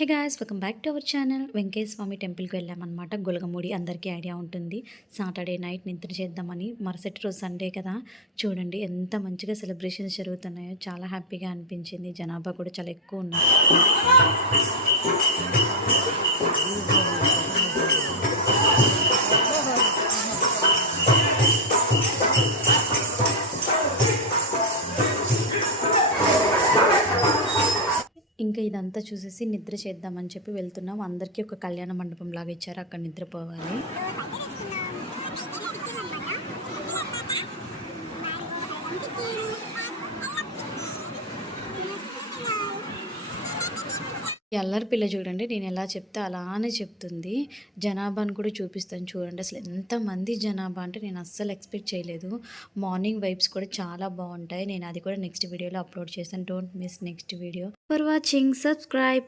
Hey guys, welcome back to our channel. Venkateswara Swamy టెంపుల్కి వెళ్ళామన్నమాట. గొలగముడి అందరికీ ఐడియా ఉంటుంది. సాటర్డే నైట్ నిద్ర చేద్దామని, మరుసటి రోజు సండే కదా, చూడండి ఎంత మంచిగా సెలబ్రేషన్స్ జరుగుతున్నాయో. చాలా హ్యాపీగా అనిపించింది. జనాభా కూడా చాలా ఎక్కువ ఉన్నారు. ఇంకా ఇదంతా చూసేసి నిద్ర చేద్దామని చెప్పి వెళ్తున్నాం. అందరికీ ఒక కళ్యాణ మండపం లాగా ఇచ్చారు, అక్కడ నిద్రపోవాలి. ఈ అల్లరి పిల్ల చూడండి, నేను ఎలా చెప్తే అలానే చెప్తుంది. జనాభాను కూడా చూపిస్తాను చూడండి. అసలు ఎంతమంది జనాభా అంటే నేను అస్సలు ఎక్స్పెక్ట్ చేయలేదు. మార్నింగ్ వైబ్స్ కూడా చాలా బాగుంటాయి. నేను అది కూడా నెక్స్ట్ వీడియోలో అప్లోడ్ చేస్తాను. Don't miss next video. For watching, subscribe.